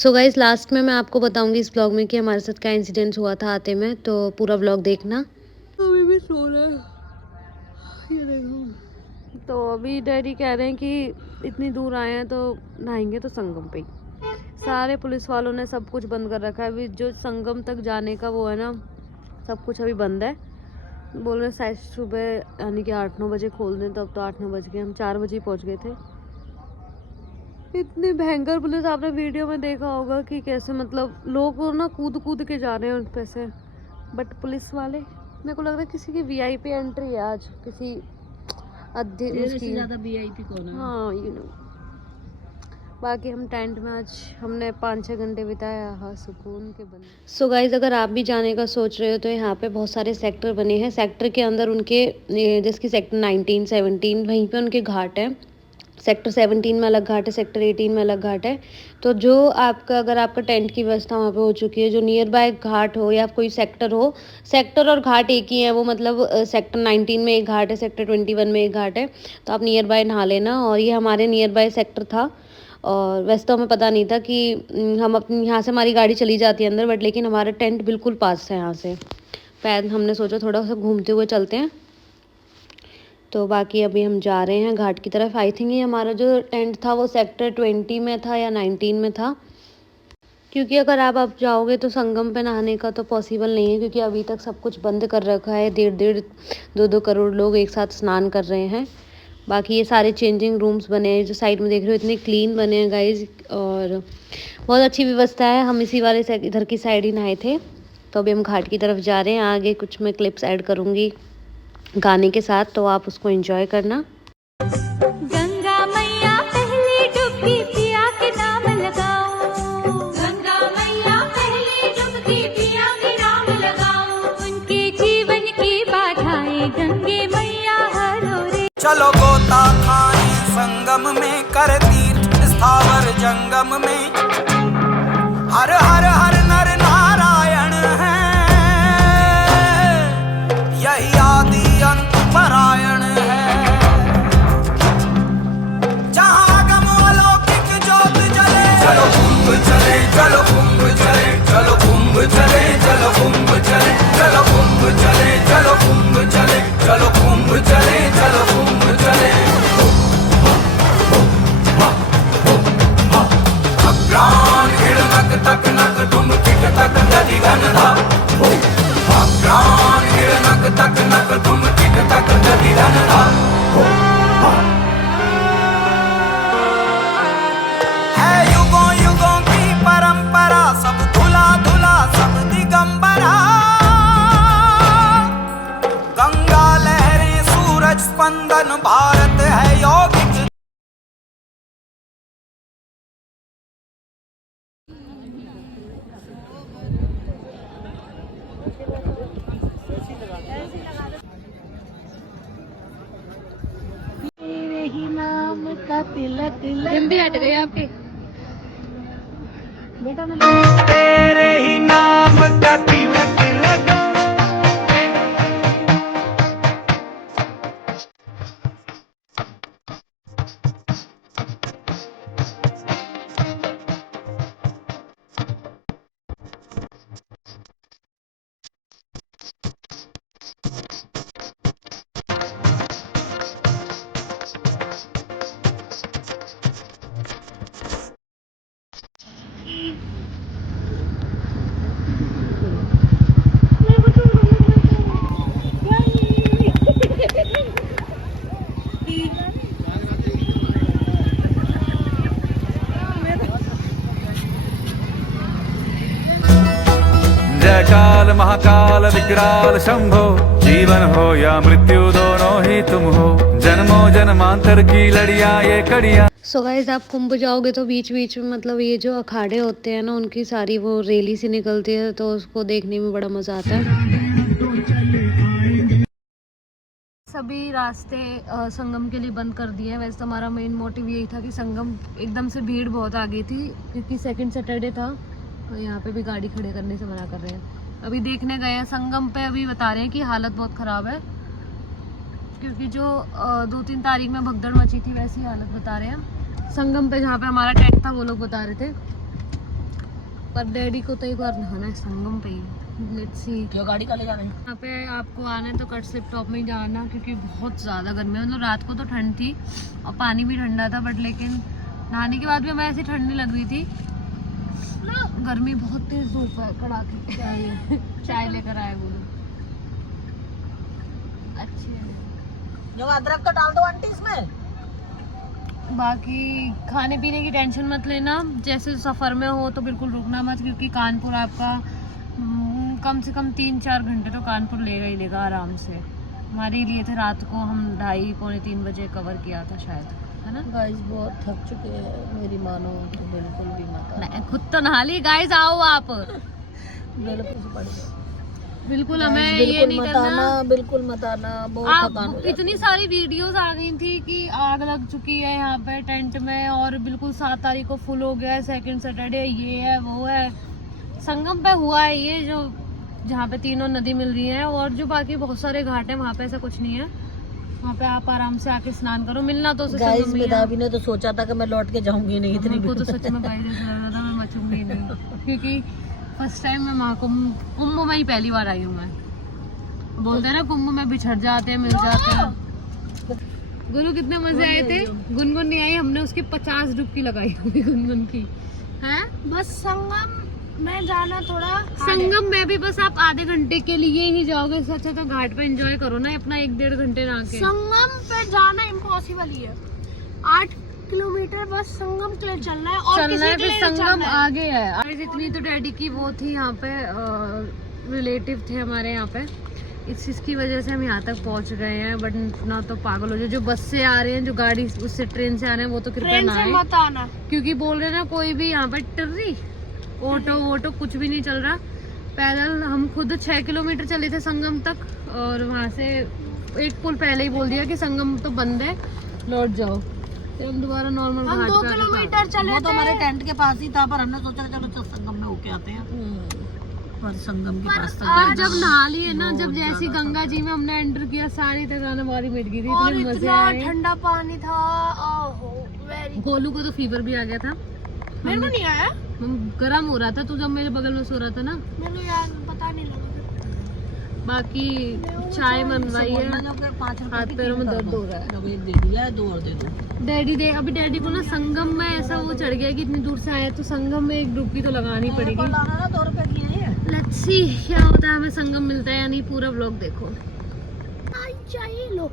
So guys last में मैं आपको बताऊंगी इस ब्लॉग में कि हमारे साथ क्या इंसिडेंट हुआ था आते में, तो पूरा ब्लॉग देखना। अभी भी सो रहा है, ये देखो। तो अभी डैडी कह रहे हैं कि इतनी दूर आए हैं तो नहाएंगे तो संगम पे ही। सारे पुलिस वालों ने सब कुछ बंद कर रखा है। अभी जो संगम तक जाने का वो है ना, सब कुछ अभी बंद है। बोल रहे शायद सुबह यानी कि 8-9 बजे खोल दें, तब तो 8-9 बज गए। हम 4 बजे ही पहुँच गए थे। इतनी भयंकर पुलिस, आपने वीडियो में देखा होगा कि कैसे मतलब लोग ना कूद कूद के जा रहे हैं उन पे से। बट पुलिस वाले, मेरे को लग रहा है किसी की वीआईपी एंट्री है आज, किसी उसकी ज़्यादा वीआईपी कौन है। हाँ यू नो। बाकी हम टेंट में आज हमने 5-6 घंटे बिताया, हाँ सुकून के बने। सो गाइज अगर आप भी जाने का सोच रहे हो तो यहाँ पे बहुत सारे सेक्टर बने हैं। सेक्टर के अंदर उनके जैसे कि सेक्टर 19, 17 वहीं पे उनके घाट हैं। सेक्टर 17 में अलग घाट है, सेक्टर 18 में अलग घाट है। तो जो आपका अगर आपका टेंट की व्यवस्था वहाँ पे हो चुकी है, जो नियर बाय घाट हो या कोई सेक्टर हो, सेक्टर और घाट एक ही है वो, मतलब सेक्टर 19 में एक घाट है, सेक्टर 21 में एक घाट है। तो आप नियर बाय नहा लेना। और ये हमारे नियर बाय सेक्टर था। और वैसे तो हमें पता नहीं था कि हम अपनी यहाँ से हमारी गाड़ी चली जाती है अंदर, बट लेकिन हमारा टेंट बिल्कुल पास है यहाँ से। पैर हमने सोचा थोड़ा सा घूमते हुए चलते हैं। तो बाकी अभी हम जा रहे हैं घाट की तरफ। आई थिंक ये हमारा जो टेंट था वो सेक्टर 20 में था या 19 में था, क्योंकि अगर आप अब जाओगे तो संगम पे नहाने का तो पॉसिबल नहीं है, क्योंकि अभी तक सब कुछ बंद कर रखा है। 1.5-2 करोड़ लोग एक साथ स्नान कर रहे हैं। बाकी ये सारे चेंजिंग रूम्स बने हैं, जो साइड में देख रहे हो इतने क्लीन बने हैं गाइज, और बहुत अच्छी व्यवस्था है। हम इसी वाले इधर की साइड ही नहाए थे। तो अभी हम घाट की तरफ जा रहे हैं। आगे कुछ मैं क्लिप्स ऐड करूँगी गाने के साथ, तो आप उसको एंजॉय करना। गंगा मैया पहली डुबकी पिया के नाम लगाओ, गंगा मैया पहली डुबकी पिया के नाम लगाओ, उनके जीवन की बाधाएं गंगे मैया हरो रे। चलो गोता खाएं संगम में, कर तीर्थ स्थावर जंगम में, हर हर हर नर नारायण है, यही आदि अंत परायण है, जहाँ आगम अलौकिक ज्योत जले। चलो कुंभ चले, चलो कुंभ चले, चलो कुंभ चले, चलो कुंभ चले, चलो कुंभ चले, चलो कुंभ चले, चलो कुंभ चले, चलो कुंभ चले। अग्रान हिड़नक तक नक डुम टिक तक नदी घनधा, अग्रान हिड़नक तक नक डुम टिक तक नदी घनधा। है युगों युगों की परंपरा, सब धुला धुला सब दिगंबरा, गंगा लहरें सूरज स्पंदन, भारत है यौगिक। तेरे ही नाम का तिलक हिंदी हट गई आपकी बेटा। तेरे ही नाम का तिलक लगा। जय काल महाकाल विकराल शंभो, जीवन हो या मृत्यु दोनों ही तुम हो, जन्मों जन्मांतर की लड़ियां ये कड़ियां। सो गाइस आप कुंभ जाओगे तो बीच बीच में मतलब ये जो अखाड़े होते हैं ना, उनकी सारी वो रैली सी निकलती है, तो उसको देखने में बड़ा मजा आता है। सभी रास्ते संगम के लिए बंद कर दिए हैं। वैसे तो हमारा मेन मोटिव यही था कि संगम एकदम से भीड़ बहुत आ गई थी, क्योंकि सेकंड सैटरडे था। तो यहाँ पे भी गाड़ी खड़े करने से मना कर रहे हैं। अभी देखने गए हैं संगम पे, अभी बता रहे हैं कि हालत बहुत ख़राब है, क्योंकि जो 2-3 तारीख में भगदड़ मची थी वैसी हालत बता रहे हैं। संगम पे जहाँ पे हमारा टेंट था वो लोग बता रहे थे। पर डैडी को तो एक बार नहाना है संगम पे ही। Let's see. क्यों गाड़ी का ले जाना है? यहाँ पे आपको आना है तो कट स्लिप टॉप में ही जाना, क्योंकि बहुत ज़्यादा गर्मी है। मतलब रात को तो ठंड थी और पानी भी ठंडा था, बट लेकिन नहाने के बाद भी हमें ऐसी ठंड नहीं लग रही थी। गर्मी बहुत तेज धूप है, कड़ाके चाय लेकर आए बोलो। अच्छी है। जो अदरक तो डाल दो आंटी इसमें। बाकी खाने पीने की टेंशन मत लेना, जैसे सफ़र में हो तो बिल्कुल रुकना मत, क्योंकि कानपुर आपका कम से कम 3-4 घंटे तो कानपुर लेगा ही लेगा आराम से। हमारे लिए थे रात को, हम 2:30-3 बजे कवर किया था शायद, है ना गाइस? बहुत थक चुके हैं, मेरी मानो तो बिल्कुल भी मत। मैं खुद तो नहा ली। गाइस आओ आप। बिल्कुल हमें ये नहीं करना, बिल्कुल मत आना। बहुत थकान हो आप जाती इतनी सारी वीडियोस आ गई थी कि आग लग चुकी है यहाँ पे टेंट में, और बिल्कुल 7 तारीख को फुल हो गया है, सेकंड सैटरडे ये है वो है। संगम पे हुआ है ये, जो जहाँ पे तीनों नदी मिल रही है, और जो बाकी बहुत सारे घाट है वहाँ पे ऐसा कुछ नहीं है। वहाँ पे आप आराम से आके स्नान करो। मिलना तो गाइस मेदाबी ने तो सोचा था कि मैं लौट के जाऊंगी नहीं, इतनी को तो सच में गाइस ऐसा लग रहा था मैं बचूंगी नहीं, क्योंकि फर्स्ट टाइम मैं कुंभ में ही पहली बार आई हूँ मैं। बोलते हैं ना कुंभ में बिछड़ जाते हैं, मिल जाते हैं। गोलू कितने मजे आए थे। गुनगुन नहीं आई, हमने उसकी 50 डुबकी लगाई हुई गुनगुन की। हैं बस संगम में जाना थोड़ा संगम में भी बस आप आधे घंटे के लिए ही जाओगे, इससे अच्छा तो घाट पे एंजॉय करो ना अपना 1-1.5 घंटे नहा के। संगम पे जाना इम्पॉसिबल ही है। 8 किलोमीटर बस संगम के लिए चलना है, और चलना है, किसी के फिर लिए संगम चलना है। आगे है। इतनी तो डैडी की वो थी यहाँ पे, रिलेटिव थे हमारे यहाँ पे, इस चीज़ की वजह से हम यहाँ तक पहुँच गए हैं। बट ना तो पागल हो जाए, जो बस से आ रहे हैं, जो गाड़ी उससे ट्रेन से आ रहे हैं, वो तो कृपया ट्रेन ना से आए, मत आना। क्योंकि बोल रहे ना कोई भी यहाँ पे टर्री ऑटो कुछ भी नहीं चल रहा। पैदल हम खुद 6 किलोमीटर चले थे संगम तक, और वहाँ से एक पुल पहले ही बोल दिया कि संगम तो बंद है, लौट जाओ। फिर हम दोबारा नॉर्मल हम 2 किलोमीटर चले वो थे। तो हमारे टेंट के पास ही था, पर हमने सोचा चलो संगम में होके आते हैं। पर संगम के पास तक और जब नहा लिए ना, जब जैसी गंगा जी में हमने एंटर किया, सारी थकान हमारी मिट गई थी, और इतने मजे इतना आए। ठंडा पानी था। ओहो वेरी। गोलू को तो फीवर भी आ गया था। मेरे को नहीं आया। गर्म हो रहा था, तू जब मेरे बगल में सो रहा था ना। मेरे को यार पता नहीं लगा। बाकी चाय मनवाई है, हाथ पैरों में दर्द हो रहा है। दे दिया है, 2 और दे दो। डैडी दे, अभी डैडी को ना संगम में ऐसा वो चढ़ गया कि इतनी दूर से आया तो संगम में एक डुबकी तो लगानी पड़ेगी। 2 रुपए की है। लेट्स सी क्या होता है, हमें संगम मिलता है या नहीं, पूरा व्लॉग देखो। चाहिए लो।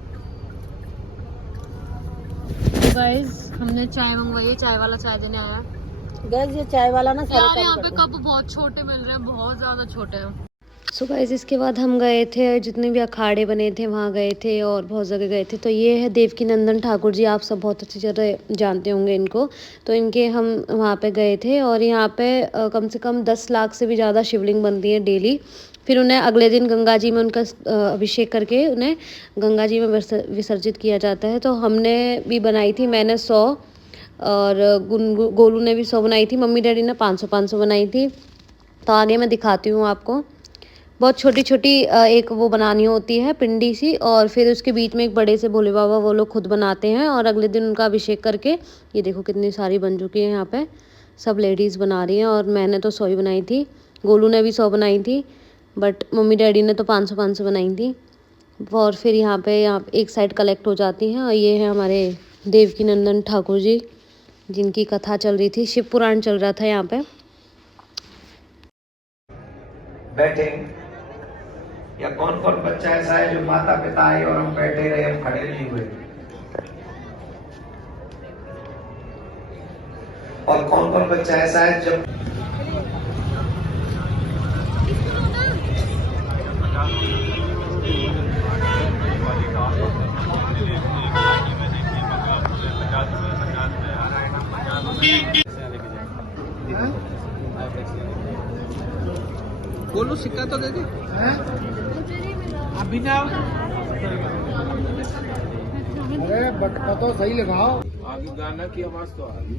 गाइस हमने चाय मंगवाई है, चाय वाला चाय देने आया। गाइस ये चाय वाला ना सारे यार यहाँ पे कप बहुत छोटे मिल रहे हैं, बहुत ज्यादा छोटे हैं। सो गाइस इसके बाद हम गए थे, जितने भी अखाड़े बने थे वहाँ गए थे, और बहुत जगह गए थे। तो ये है देवकीनंदन ठाकुर जी, आप सब बहुत अच्छी तरह जानते होंगे इनको। तो इनके हम वहाँ पे गए थे, और यहाँ पे कम से कम 10 लाख से भी ज़्यादा शिवलिंग बनती है डेली। फिर उन्हें अगले दिन गंगा जी में उनका अभिषेक करके उन्हें गंगा जी में विसर्जित किया जाता है। तो हमने भी बनाई थी, मैंने 100 और गोलू ने भी 100 बनाई थी, मम्मी डैडी ने 500 बनाई थी। तो आगे मैं दिखाती हूँ आपको। बहुत छोटी छोटी एक वो बनानी होती है पिंडी सी, और फिर उसके बीच में एक बड़े से भोले बाबा वो लोग खुद बनाते हैं, और अगले दिन उनका अभिषेक करके ये देखो कितनी सारी बन चुकी है। यहाँ पे सब लेडीज़ बना रही हैं, और मैंने तो 100 ही बनाई थी, गोलू ने भी 100 बनाई थी, बट मम्मी डैडी ने तो 500 बनाई थी। और फिर यहाँ पे एक साइड कलेक्ट हो जाती हैं। और ये है हमारे देवकीनंदन ठाकुर जी, जिनकी कथा चल रही थी, शिव पुराण चल रहा था यहाँ पे। बैठे या कौन कौन बच्चा ऐसा है जो माता पिता आए और हम बैठे रहे, हम खड़े नहीं हुए? और कौन कौन बच्चा ऐसा है जब बोलो सिक्का तो दे दे। अभी ना अरे बटका तो सही लगाओ, आगे गाना की आवाज तो आ रही।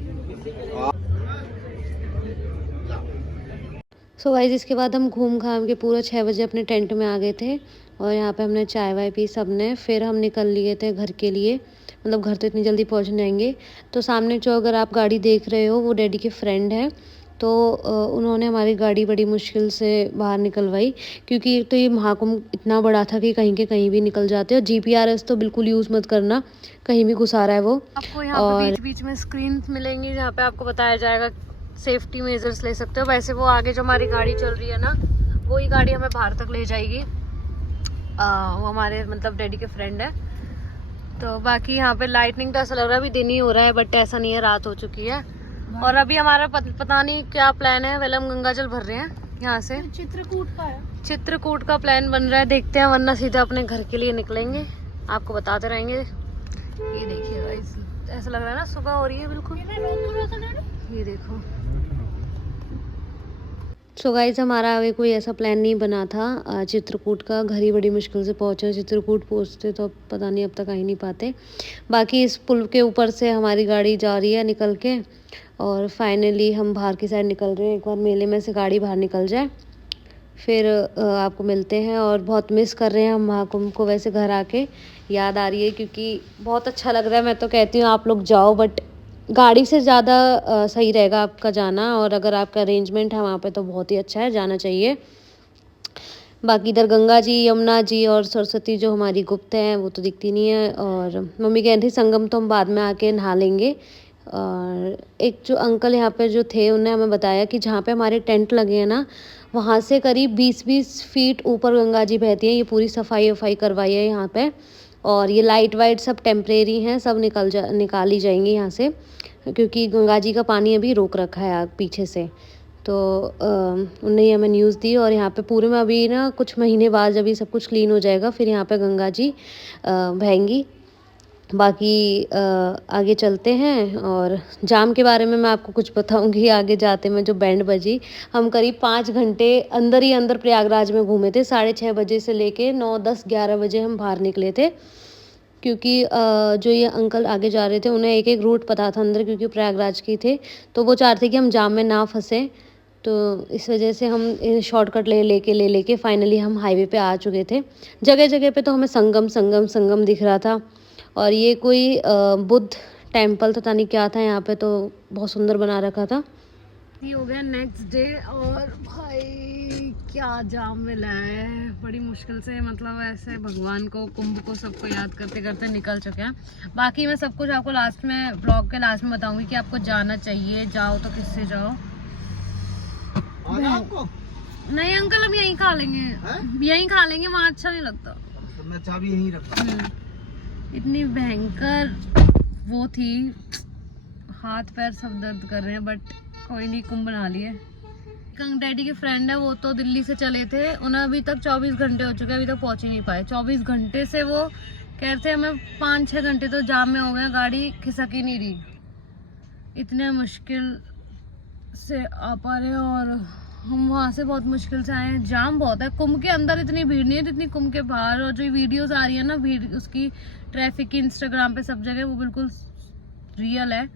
सो गाइस इसके बाद हम घूम घाम के पूरा 6 बजे अपने टेंट में आ गए थे, और यहाँ पे हमने चाय वाय पी सबने। फिर हम निकल लिए थे घर के लिए, मतलब घर तो इतनी जल्दी पहुँच जाएंगे। तो सामने जो अगर आप गाड़ी देख रहे हो वो डैडी के फ्रेंड है, तो उन्होंने हमारी गाड़ी बड़ी मुश्किल से बाहर निकलवाई, क्योंकि एक तो ये महाकुंभ इतना बड़ा था कि कहीं के कहीं भी निकल जाते हैं। और GPRS तो बिल्कुल यूज़ मत करना, कहीं भी घुसा रहा है वो। आपको यहाँ पे बीच बीच में स्क्रीन मिलेंगी जहाँ पे आपको बताया जाएगा, सेफ्टी मेजर्स ले सकते हो। वैसे वो आगे जो हमारी गाड़ी चल रही है ना, वही गाड़ी हमें बाहर तक ले जाएगी। वो हमारे मतलब डैडी के फ्रेंड है। तो बाकी यहाँ पे लाइटनिंग तो ऐसा लग रहा है अभी दिन ही हो रहा है, बट ऐसा नहीं है, रात हो चुकी है। और अभी हमारा पता नहीं क्या प्लान है, पहले हम गंगा जल भर रहे हैं यहाँ से। चित्रकूट का प्लान बन रहा है, देखते हैं, वरना सीधा अपने घर के लिए निकलेंगे, आपको बताते रहेंगे। ये देखिए गाइस, ऐसा लग रहा है ना सुबह हो रही है बिल्कुल। ये देखो। सो गाइस, हमारा अभी कोई ऐसा प्लान नहीं बना था चित्रकूट का। घर ही बड़ी मुश्किल से पहुंचे, चित्रकूट पहुंचते तो पता नहीं अब तक आ ही नहीं पाते। बाकी इस पुल के ऊपर से हमारी गाड़ी जा रही है निकल के, और फाइनली हम बाहर की साइड निकल रहे हैं। एक बार मेले में से गाड़ी बाहर निकल जाए फिर आपको मिलते हैं। और बहुत मिस कर रहे हैं हम महाकुंभ को, वैसे घर आके याद आ रही है, क्योंकि बहुत अच्छा लग रहा है। मैं तो कहती हूँ आप लोग जाओ, बट गाड़ी से ज़्यादा सही रहेगा आपका जाना, और अगर आपका अरेंजमेंट है वहाँ पे तो बहुत ही अच्छा है, जाना चाहिए। बाकी इधर गंगा जी, यमुना जी और सरस्वती जो हमारी गुप्त हैं वो तो दिखती नहीं है। और मम्मी कह रही थी संगम तो हम बाद में आके नहा लेंगे। और एक जो अंकल यहाँ पे जो थे, उन्होंने हमें बताया कि जहाँ पे हमारे टेंट लगे हैं ना, वहाँ से करीब 20-20 फीट ऊपर गंगा जी बहती हैं। ये पूरी सफाई वफाई करवाई है यहाँ पे, और ये लाइट वाइट सब टेम्परेरी हैं, सब निकाली जाएंगी यहाँ से, क्योंकि गंगा जी का पानी अभी रोक रखा है पीछे से। तो उन्होंने हमें न्यूज़ दी, और यहाँ पे पूरे में अभी ना कुछ महीने बाद जब ये सब कुछ क्लीन हो जाएगा, फिर यहाँ पे गंगा जी बहेंगी। बाकी आगे चलते हैं, और जाम के बारे में मैं आपको कुछ बताऊंगी आगे जाते में। जो बैंड बजी, हम करीब 5 घंटे अंदर ही अंदर प्रयागराज में घूमे थे। 6:30 बजे से लेके 9, 10, 11 बजे हम बाहर निकले थे, क्योंकि जो ये अंकल आगे जा रहे थे उन्हें एक एक रूट पता था अंदर, क्योंकि प्रयागराज की थे, तो वो चाहते थे कि हम जाम में ना फंसे। तो इस वजह से हम शॉर्टकट लेके फाइनली हम हाईवे पे आ चुके थे। जगह जगह पे तो हमें संगम दिख रहा था। और ये कोई बुद्ध टेम्पल पता नहीं क्या था यहाँ पे, तो बहुत सुंदर बना रखा था। ये हो गया नेक्स्ट डे, और भाई क्या जाम मिला है, बड़ी मुश्किल से, मतलब ऐसे भगवान को, कुंभ को, सबको याद करते करते निकल चुके हैं। बाकी मैं सब कुछ आपको लास्ट में, ब्लॉग के लास्ट में बताऊंगी कि आपको जाना चाहिए, जाओ तो किससे जाओ। नहीं अंकल, हम यहीं खा लेंगे, यहीं खा लेंगे, वहाँ अच्छा नहीं लगता। तो मैं चाबी यहीं रखता। इतनी भयंकर वो थी, हाथ पैर सब दर्द कर रहे हैं, बट कोई नहीं, कुंभ बना लिए। डैडी के फ्रेंड है, वो तो दिल्ली से चले थे, उन्हें अभी तक 24 घंटे हो चुके, अभी तक पहुंच ही नहीं पाए। 24 घंटे से वो कह रहे थे हमें 5-6 घंटे तो जाम में हो गए, गाड़ी खिसक ही नहीं रही, इतने मुश्किल से आ पा रहे हैं। और हम वहाँ से बहुत मुश्किल से आए हैं, जाम बहुत है। कुंभ के अंदर इतनी भीड़ नहीं है जितनी कुंभ के बाहर। और जो वीडियोस आ रही है ना भीड़, उसकी ट्रैफिक की इंस्टाग्राम पे सब जगह, वो बिल्कुल रियल है,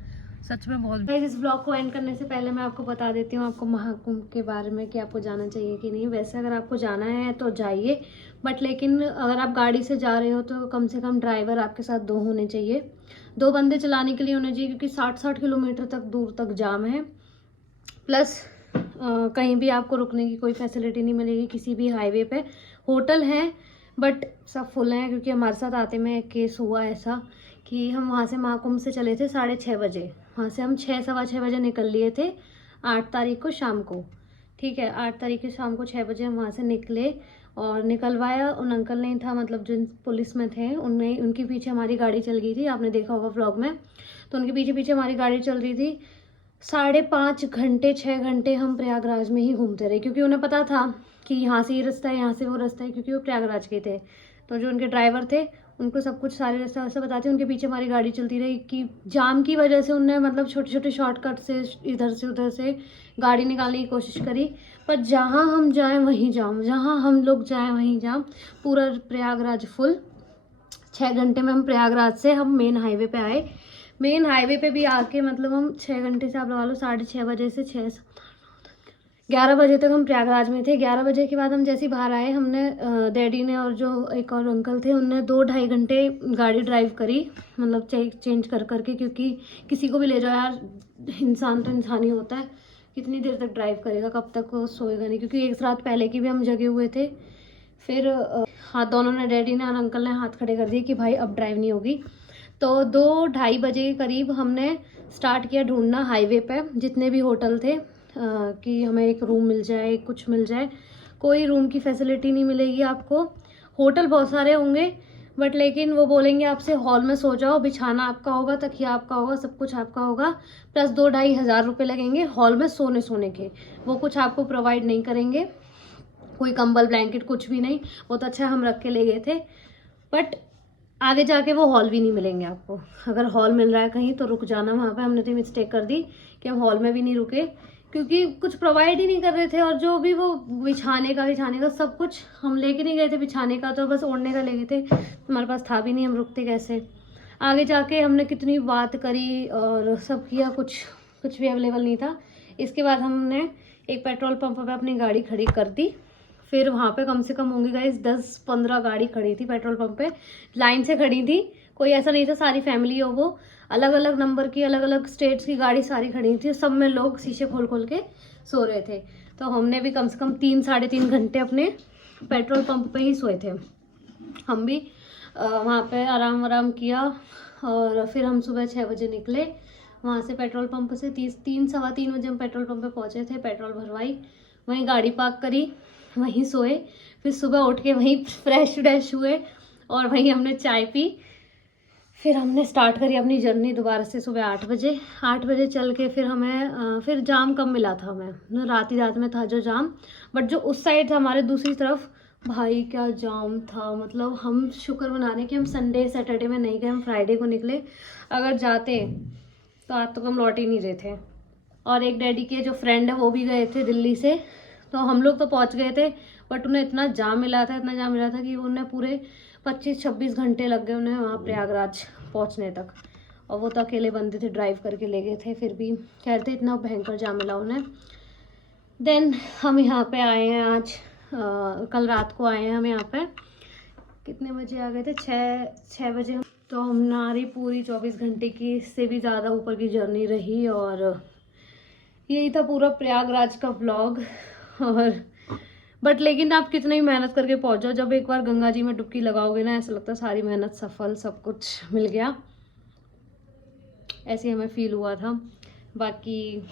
सच में बहुत। इस ब्लॉग को एंड करने से पहले मैं आपको बता देती हूँ आपको महाकुंभ के बारे में, कि आपको जाना चाहिए कि नहीं। वैसे अगर आपको जाना है तो जाइए, बट लेकिन अगर आप गाड़ी से जा रहे हो तो कम से कम ड्राइवर आपके साथ 2 होने चाहिए, 2 बंदे चलाने के लिए होने चाहिए, क्योंकि 60-60 किलोमीटर तक दूर तक जाम है। प्लस कहीं भी आपको रुकने की कोई फैसिलिटी नहीं मिलेगी किसी भी हाईवे पे। होटल हैं बट सब फुल हैं, क्योंकि हमारे साथ आते में एक केस हुआ ऐसा कि हम वहाँ से महाकुंभ से चले थे 6:30 बजे, वहाँ से हम 6, सवा 6 बजे निकल लिए थे 8 तारीख को शाम को। ठीक है, 8 तारीख की शाम को 6 बजे हम वहाँ से निकले, और निकलवाया उन अंकल ने था, मतलब जिन पुलिस में थे उनमें, उनके पीछे हमारी गाड़ी चल गई थी, आपने देखा होगा व्लॉग में। तो उनके पीछे पीछे हमारी गाड़ी चल रही थी। 5.5 घंटे 6 घंटे हम प्रयागराज में ही घूमते रहे, क्योंकि उन्हें पता था कि यहाँ से ये रास्ता है, यहाँ से वो रास्ता है, क्योंकि वो प्रयागराज के थे। तो जो उनके ड्राइवर थे उनको सब कुछ सारे रास्ता वैसे बताते, उनके पीछे हमारी गाड़ी चलती रही कि जाम की वजह से उनने मतलब छोटे छोटे शॉर्टकट से इधर से उधर से गाड़ी निकालने की कोशिश करी, पर जहाँ हम जाएं वहीं जाम, जहाँ हम लोग जाएं वहीं जाम, पूरा प्रयागराज फुल। 6 घंटे में हम प्रयागराज से हम मेन हाईवे पे आए। मेन हाईवे पे भी आके मतलब हम 6 घंटे से आप लगा लो 6:30 बजे से 11 बजे तक हम प्रयागराज में थे। 11 बजे के बाद हम जैसे ही बाहर आए, हमने डैडी ने और जो एक और अंकल थे उनने 2-2.5 घंटे गाड़ी ड्राइव करी, मतलब चेंज कर करके, क्योंकि किसी को भी ले जाओ यार, इंसान तो इंसान ही होता है, कितनी देर तक ड्राइव करेगा, कब तक वो सोएगा नहीं, क्योंकि एक रात पहले की भी हम जगे हुए थे। फिर हाथ दोनों ने, डैडी ने और अंकल ने हाथ खड़े कर दिए कि भाई अब ड्राइव नहीं होगी। तो 2-2:30 बजे के करीब हमने स्टार्ट किया ढूंढना हाईवे पे जितने भी होटल थे, कि हमें एक रूम मिल जाए, कुछ मिल जाए। कोई रूम की फैसिलिटी नहीं मिलेगी आपको। होटल बहुत सारे होंगे बट लेकिन वो बोलेंगे आपसे हॉल में सो जाओ, बिछाना आपका होगा, तकिया आपका होगा, सब कुछ आपका होगा, प्लस 2-2.5 हज़ार रुपये लगेंगे हॉल में सोने के। वो कुछ आपको प्रोवाइड नहीं करेंगे, कोई कंबल ब्लैंकेट कुछ भी नहीं। वो तो अच्छा हम रख के ले गए थे, बट आगे जाके वो हॉल भी नहीं मिलेंगे आपको। अगर हॉल मिल रहा है कहीं तो रुक जाना वहाँ पे। हमने तो मिस्टेक कर दी कि हम हॉल में भी नहीं रुके, क्योंकि कुछ प्रोवाइड ही नहीं कर रहे थे। और जो भी वो बिछाने का सब कुछ हम लेके नहीं गए थे। बिछाने का तो बस ओढ़ने का ले गए थे, हमारे पास था भी नहीं, हम रुकते कैसे। आगे जाके हमने कितनी बात करी और सब किया, कुछ भी अवेलेबल नहीं था। इसके बाद हमने एक पेट्रोल पंप पे अपनी गाड़ी खड़ी कर दी। फिर वहाँ पे कम से कम होंगी गाइस 10-15 गाड़ी खड़ी थी पेट्रोल पंप पे, लाइन से खड़ी थी। कोई ऐसा नहीं था सारी फैमिली हो, वो अलग अलग नंबर की, अलग अलग स्टेट्स की गाड़ी सारी खड़ी थी। सब में लोग शीशे खोल खोल के सो रहे थे। तो हमने भी कम से कम 3-3.5 घंटे अपने पेट्रोल पंप पे ही सोए थे। हम भी वहाँ पे आराम किया और फिर हम सुबह 6 बजे निकले वहाँ से पेट्रोल पंप से। 3-3 बजे हम पेट्रोल पंप पे पहुँचे थे। पेट्रोल भरवाई, वहीं गाड़ी पार्क करी, वहीं सोए। फिर सुबह उठ के वहीं फ्रेश हुए और वहीं हमने चाय पी। फिर हमने स्टार्ट करी अपनी जर्नी दोबारा से सुबह 8 बजे चल के। फिर हमें फिर जाम कम मिला था हमें, रात में था जो जाम, बट जो उस साइड था हमारे दूसरी तरफ, भाई क्या जाम था। मतलब हम शुक्र मना रहे कि हम संडे सैटरडे में नहीं गए, हम फ्राइडे को निकले। अगर जाते तो आज तक हम लौट ही नहीं रहे थे। और एक डैडी के जो फ्रेंड है वो भी गए थे दिल्ली से, तो हम लोग तो पहुंच गए थे, बट उन्हें इतना जाम मिला था कि उन्हें पूरे 25-26 घंटे लग गए उन्हें वहाँ प्रयागराज पहुँचने तक। और वो तो अकेले बंदे थे, ड्राइव करके ले गए थे, फिर भी कहते इतना भयंकर जाम मिला उन्हें। देन हम यहाँ पे आए हैं आज, कल रात को आए हैं हम यहाँ पे। कितने बजे आ गए थे? 6 बजे। तो हमारी पूरी 24 घंटे की से भी ज़्यादा ऊपर की जर्नी रही और यही था पूरा प्रयागराज का व्लॉग। और बट लेकिन आप कितना ही मेहनत करके पहुंचो, जब एक बार गंगा जी में डुबकी लगाओगे ना, ऐसा लगता है सारी मेहनत सफल, सब कुछ मिल गया। ऐसे हमें फील हुआ था। बाकी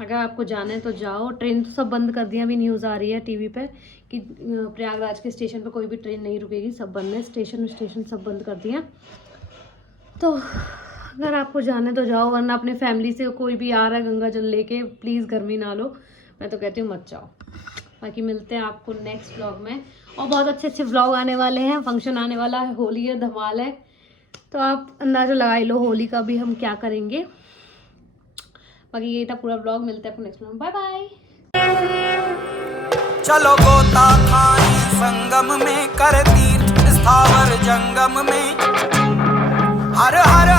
अगर आपको जाना है तो जाओ। ट्रेन तो सब बंद कर दिया, अभी न्यूज़ आ रही है टीवी पे कि प्रयागराज के स्टेशन पे कोई भी ट्रेन नहीं रुकेगी, सब बंद है, स्टेशन सब बंद कर दिया। तो अगर आपको जाना है तो जाओ, वरना अपने फैमिली से कोई भी आ रहा है गंगा जल लेके, प्लीज़ गर्मी ना लो, मैं तो कहती हूँ मत जाओ। बाकी मिलते हैं आपको नेक्स्ट व्लॉग में, और बहुत अच्छे व्लॉग आने वाले हैं। फंक्शन आने वाला है, होली है, धमाल है, तो आप अंदाजा लगा ही लो होली का भी हम क्या करेंगे। बाकी ये था पूरा व्लॉग, मिलते हैं आपको नेक्स्ट व्लॉग में। Bye bye. चलो गोता खाई संगम में, कर तीर्थ स्थावर जंगम में, हर हर